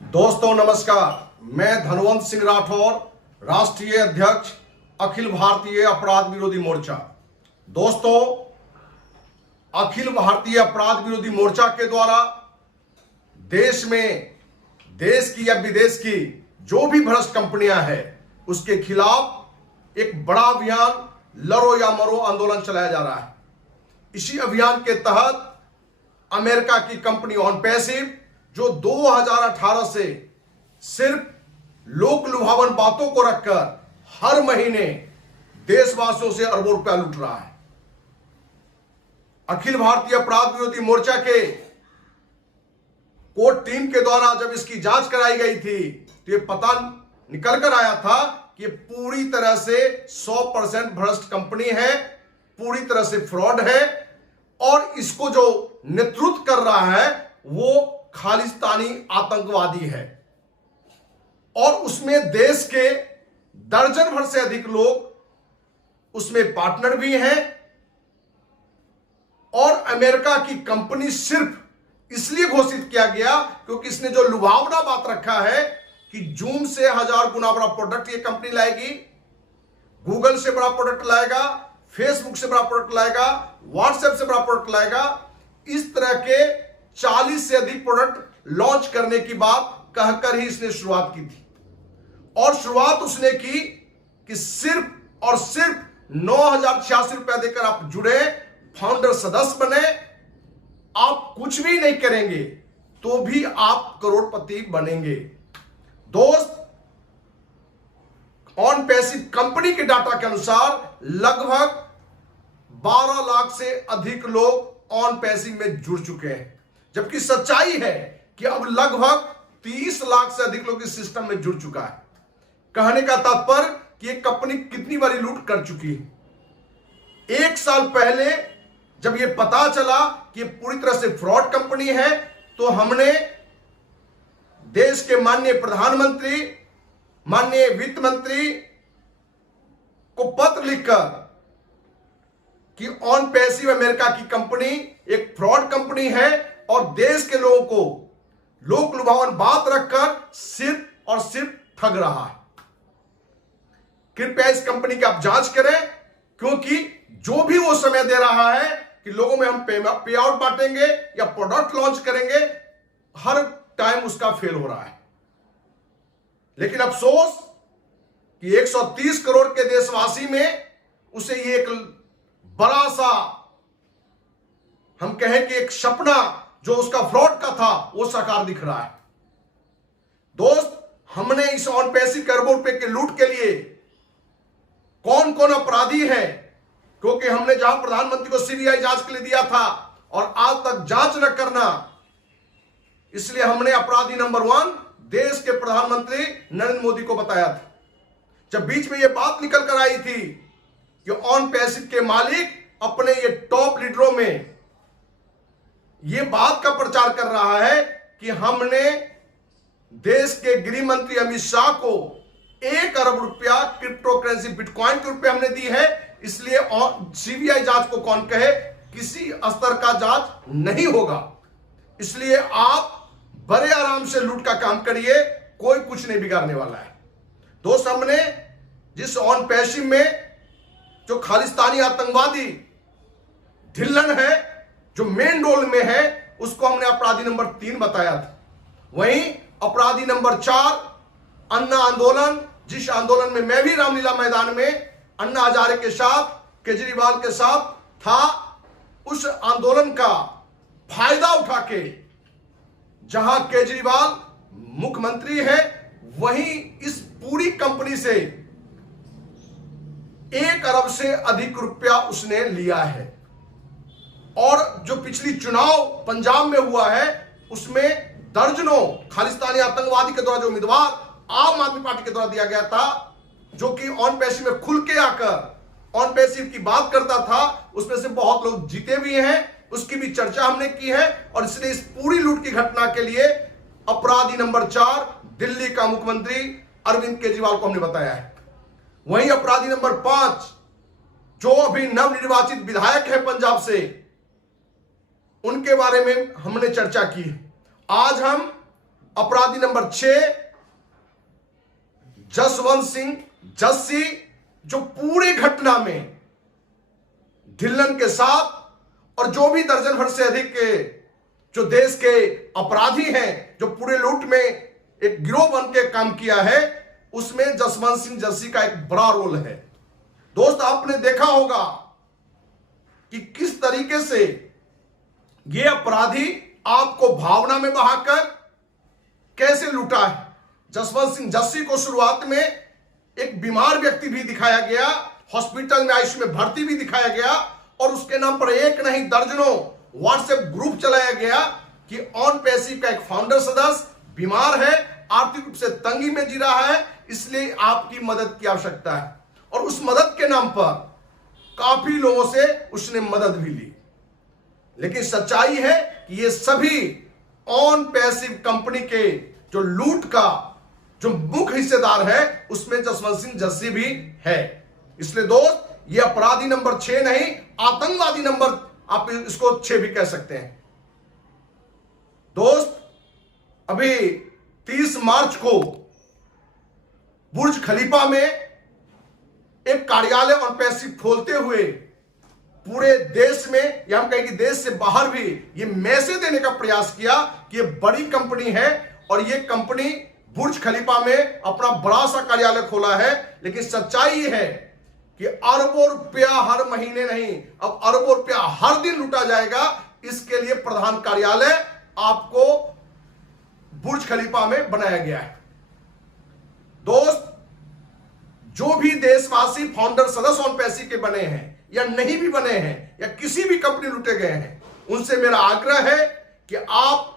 दोस्तों नमस्कार, मैं धनवंत सिंह राठौर, राष्ट्रीय अध्यक्ष अखिल भारतीय अपराध विरोधी मोर्चा। दोस्तों, अखिल भारतीय अपराध विरोधी मोर्चा के द्वारा देश में देश की या विदेश की जो भी भ्रष्ट कंपनियां हैं उसके खिलाफ एक बड़ा अभियान लड़ो या मरो आंदोलन चलाया जा रहा है। इसी अभियान के तहत अमेरिका की कंपनी ऑनपैसिव जो 2018 से सिर्फ लोक लुभावन बातों को रखकर हर महीने देशवासियों से अरबों रुपया लूट रहा है। अखिल भारतीय अपराध विरोधी मोर्चा के कोर्ट टीम के द्वारा जब इसकी जांच कराई गई थी तो यह पता निकल कर आया था कि पूरी तरह से 100% भ्रष्ट कंपनी है, पूरी तरह से फ्रॉड है और इसको जो नेतृत्व कर रहा है वो खालिस्तानी आतंकवादी है और उसमें देश के दर्जन भर से अधिक लोग उसमें पार्टनर भी हैं और अमेरिका की कंपनी सिर्फ इसलिए घोषित किया गया क्योंकि इसने जो लुभावना बात रखा है कि जूम से 1000 गुना बड़ा प्रोडक्ट ये कंपनी लाएगी, गूगल से बड़ा प्रोडक्ट लाएगा, फेसबुक से बड़ा प्रोडक्ट लाएगा, व्हाट्सएप से बड़ा प्रोडक्ट लाएगा। इस तरह के 40 से अधिक प्रोडक्ट लॉन्च करने की बात कहकर ही इसने शुरुआत की थी और शुरुआत उसने की कि सिर्फ और सिर्फ 9,086 रुपया देकर आप जुड़े, फाउंडर सदस्य बने, आप कुछ भी नहीं करेंगे तो भी आप करोड़पति बनेंगे। दोस्त, ऑनपैसिव कंपनी के डाटा के अनुसार लगभग 12 लाख से अधिक लोग ऑनपैसिव में जुड़ चुके हैं, जबकि सच्चाई है कि अब लगभग 30 लाख से अधिक लोग इस सिस्टम में जुड़ चुका है। कहने का तात्पर्य कि यह कंपनी कितनी बारी लूट कर चुकी है। 1 साल पहले जब यह पता चला कि यह पूरी तरह से फ्रॉड कंपनी है तो हमने देश के माननीय प्रधानमंत्री, माननीय वित्त मंत्री को पत्र लिखकर कि ऑनपैसिव अमेरिका की कंपनी एक फ्रॉड कंपनी है और देश के लोगों को लोक लुभावन बात रखकर सिर्फ और सिर्फ ठग रहा है। कृपया इस कंपनी की आप जांच करें क्योंकि जो भी वो समय दे रहा है कि लोगों में हम पे आउट बांटेंगे या प्रोडक्ट लॉन्च करेंगे, हर टाइम उसका फेल हो रहा है। लेकिन अफसोस कि 130 करोड़ के देशवासी में उसे ये एक बड़ा सा, हम कहें कि एक सपना जो उसका फ्रॉड का था वो साकार दिख रहा है। दोस्त, हमने इस ऑनपैसिव अरबों रुपए के लूट के लिए कौन कौन अपराधी है, क्योंकि हमने जहां प्रधानमंत्री को सीबीआई जांच के लिए दिया था और आज तक जांच न करना, इसलिए हमने अपराधी नंबर 1 देश के प्रधानमंत्री नरेंद्र मोदी को बताया था। जब बीच में यह बात निकल कर आई थी कि ऑनपैसिव के मालिक अपने ये टॉप लीडरों में यह बात का प्रचार कर रहा है कि हमने देश के गृह मंत्री अमित शाह को 1 अरब रुपया क्रिप्टो करेंसी बिटकॉइन के रुपए हमने दी है, इसलिए सीबीआई जांच को कौन कहे, किसी स्तर का जांच नहीं होगा। इसलिए आप बड़े आराम से लूट का काम करिए, कोई कुछ नहीं बिगाड़ने वाला है। दोस्त, हमने जिस ऑनपैसिव में जो खालिस्तानी आतंकवादी ढिल्लन है, जो मेन रोल में है, उसको हमने अपराधी नंबर 3 बताया था। वहीं अपराधी नंबर 4 अन्ना आंदोलन, जिस आंदोलन में मैं भी रामलीला मैदान में अन्ना हजारे के साथ, केजरीवाल के साथ था, उस आंदोलन का फायदा उठा के जहां केजरीवाल मुख्यमंत्री है वहीं इस पूरी कंपनी से 1 अरब से अधिक रुपया उसने लिया है। और जो पिछली चुनाव पंजाब में हुआ है उसमें दर्जनों खालिस्तानी आतंकवादी के द्वारा जो उम्मीदवार आम आदमी पार्टी के द्वारा दिया गया था, जो कि ऑनपैसिव में खुल के आकर ऑनपैसिव की बात करता था, उसमें से बहुत लोग जीते भी हैं, उसकी भी चर्चा हमने की है। और इसलिए इस पूरी लूट की घटना के लिए अपराधी नंबर 4 दिल्ली का मुख्यमंत्री अरविंद केजरीवाल को हमने बताया है। वहीं अपराधी नंबर 5 जो अभी नवनिर्वाचित विधायक है पंजाब से, उनके बारे में हमने चर्चा की है। आज हम अपराधी नंबर 6 जसवंत सिंह जस्सी, जो पूरी घटना में ढिल्लन के साथ और जो भी दर्जन भर से अधिक के जो देश के अपराधी हैं, जो पूरे लूट में एक गिरोह बन के काम किया है, उसमें जसवंत सिंह जस्सी का एक बड़ा रोल है। दोस्त, आपने देखा होगा कि किस तरीके से ये अपराधी आपको भावना में बहाकर कैसे लूटा है। जसवंत सिंह जस्सी को शुरुआत में एक बीमार व्यक्ति भी दिखाया गया, हॉस्पिटल में आईसीयू में भर्ती भी दिखाया गया, और उसके नाम पर एक नहीं दर्जनों व्हाट्सएप ग्रुप चलाया गया कि ऑन पैसिव का एक फाउंडर सदस्य बीमार है, आर्थिक रूप से तंगी में जी रहा है, इसलिए आपकी मदद की आवश्यकता है। और उस मदद के नाम पर काफी लोगों से उसने मदद भी ली। लेकिन सच्चाई है कि ये सभी ऑन पैसिव कंपनी के जो लूट का जो मुख्य हिस्सेदार है, उसमें जसवंत सिंह जस्सी भी है। इसलिए दोस्त, ये अपराधी नंबर 6 नहीं, आतंकवादी नंबर, आप इसको 6 भी कह सकते हैं। दोस्त, अभी 30 मार्च को बुर्ज खलीफा में एक कार्यालय ऑन पैसिव खोलते हुए पूरे देश में, या हम कहें कि देश से बाहर भी, ये मैसेज देने का प्रयास किया कि ये बड़ी कंपनी है और ये कंपनी बुर्ज खलीफा में अपना बड़ा सा कार्यालय खोला है। लेकिन सच्चाई ये है कि अरबों रुपया हर महीने नहीं, अब अरबों रुपया हर दिन लूटा जाएगा। इसके लिए प्रधान कार्यालय आपको बुर्ज खलीफा में बनाया गया है। दोस्त, जो भी देशवासी फाउंडर सदस्य ऑन पैसिव के बने हैं या नहीं भी बने हैं या किसी भी कंपनी लूटे गए हैं, उनसे मेरा आग्रह है कि आप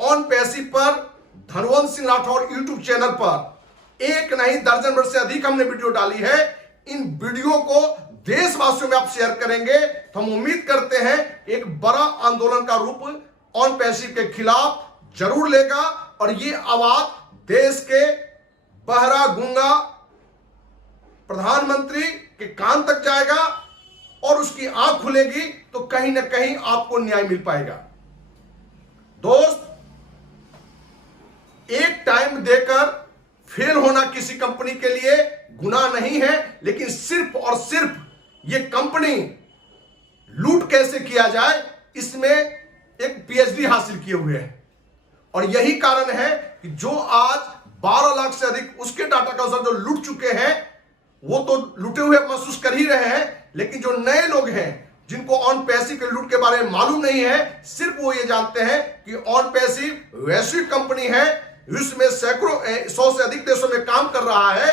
ऑन पैसिव पर धनवंत सिंह राठौर यूट्यूब चैनल पर एक नहीं दर्जन भर से अधिक हमने वीडियो डाली है। इन वीडियो को देशवासियों में आप शेयर करेंगे तो हम उम्मीद करते हैं एक बड़ा आंदोलन का रूप ऑन पैसिव के खिलाफ जरूर लेगा, और ये आवाज देश के बहरा गूंगा प्रधानमंत्री के कान तक जाएगा और उसकी आंख खुलेगी तो कहीं ना कहीं आपको न्याय मिल पाएगा। दोस्त, एक टाइम देकर फेल होना किसी कंपनी के लिए गुनाह नहीं है, लेकिन सिर्फ और सिर्फ ये कंपनी लूट कैसे किया जाए इसमें एक पीएचडी हासिल किए हुए है। और यही कारण है कि जो आज 12 लाख से अधिक उसके डाटा के अनुसार जो लूट चुके हैं, वो तो लूटे हुए महसूस कर ही रहे हैं, लेकिन जो नए लोग हैं जिनको ऑन पैसिव के लूट के बारे में मालूम नहीं है, सिर्फ वो ये जानते हैं कि ऑन पैसिव वैश्विक कंपनी है, विश्व में सैकड़ों 100 से अधिक देशों में काम कर रहा है।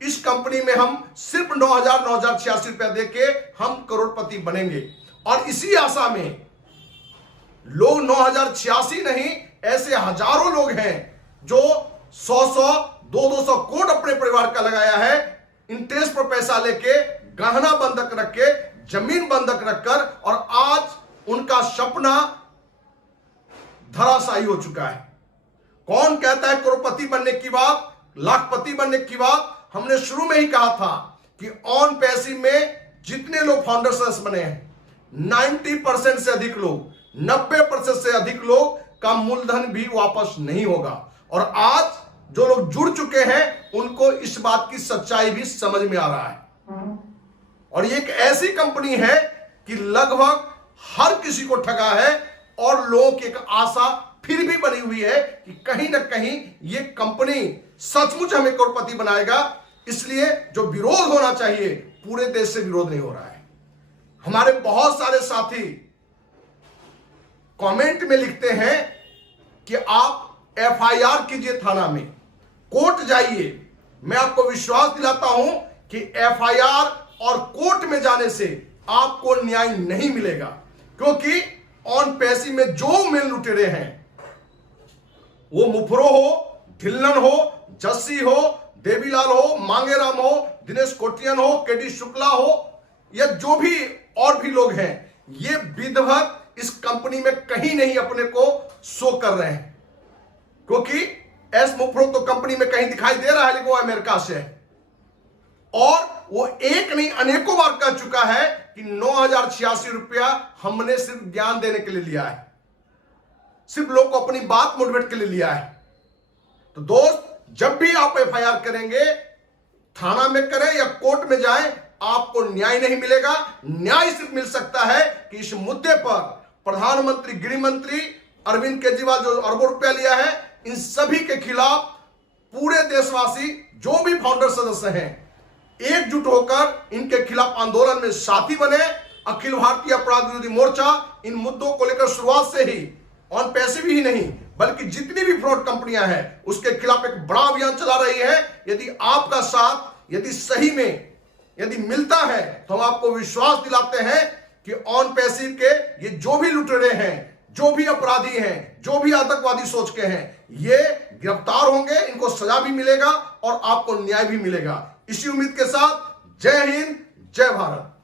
इस कंपनी में हम सिर्फ 9,86 रुपया देके हम करोड़पति बनेंगे, और इसी आशा में लोग 9,086 नहीं, ऐसे हजारों लोग हैं जो 100-100, 200-200 करोड़ अपने परिवार का लगाया है, इंटरेस्ट पर पैसा लेके, गहना बंधक रख के, जमीन बंधक रखकर, और आज उनका सपना धराशायी हो चुका है। कौन कहता है करोड़पति बनने की बात, लाखपति बनने की बात? हमने शुरू में ही कहा था कि ऑन पैसिव में जितने लोग फाउंडर सदस्य बने हैं, 90% से अधिक लोग, 90% से अधिक लोग का मूलधन भी वापस नहीं होगा। और आज जो लोग जुड़ चुके हैं उनको इस बात की सच्चाई भी समझ में आ रहा है। और ये एक ऐसी कंपनी है कि लगभग हर किसी को ठगा है, और लोगों की एक आशा फिर भी बनी हुई है कि कहीं ना कहीं ये कंपनी सचमुच हमें करोड़पति बनाएगा। इसलिए जो विरोध होना चाहिए, पूरे देश से विरोध नहीं हो रहा है। हमारे बहुत सारे साथी कमेंट में लिखते हैं कि आप एफआईआर कीजिए थाना में, कोर्ट जाइए। मैं आपको विश्वास दिलाता हूं कि एफआईआर और कोर्ट में जाने से आपको न्याय नहीं मिलेगा, क्योंकि ऑन पैसिव में जो मेल लुटेरे हैं, वो मुफरो हो, ढिल्लन हो, जस्सी हो, देवीलाल हो, मांगेराम हो, दिनेश कोटियन हो, केडी शुक्ला हो, या जो भी और भी लोग हैं, ये विधिवत इस कंपनी में कहीं नहीं अपने को शो कर रहे हैं। क्योंकि एस मुफरो तो कंपनी में कहीं दिखाई दे रहा है, लेकिन वो अमेरिका से है, और वो एक नहीं अनेकों बार कह चुका है कि 9,086 रुपया हमने सिर्फ ज्ञान देने के लिए लिया है, सिर्फ लोग को अपनी बात मोटिवेट के लिए लिया है। तो दोस्त, जब भी आप एफआईआर करेंगे, थाना में करें या कोर्ट में जाएं, आपको न्याय नहीं मिलेगा। न्याय सिर्फ मिल सकता है कि इस मुद्दे पर प्रधानमंत्री, गृह मंत्री अरविंद केजरीवाल जो अरबों रुपया लिया है, इन सभी के खिलाफ पूरे देशवासी जो भी फाउंडर सदस्य हैं एकजुट होकर इनके खिलाफ आंदोलन में साथी बने। अखिल भारतीय अपराध विरोधी मोर्चा इन मुद्दों को लेकर शुरुआत से ही ऑन पैसिव ही नहीं बल्कि जितनी भी फ्रॉड कंपनियां हैं उसके खिलाफ एक बड़ा अभियान चला रही है। यदि आपका साथ यदि सही में यदि मिलता है तो हम आपको विश्वास दिलाते हैं कि ऑन पैसिव के ये जो भी लुटेरे हैं, जो भी अपराधी हैं, जो भी आतंकवादी सोच के हैं, ये गिरफ्तार होंगे, इनको सजा भी मिलेगा और आपको न्याय भी मिलेगा। इसी उम्मीद के साथ जय हिंद, जय भारत।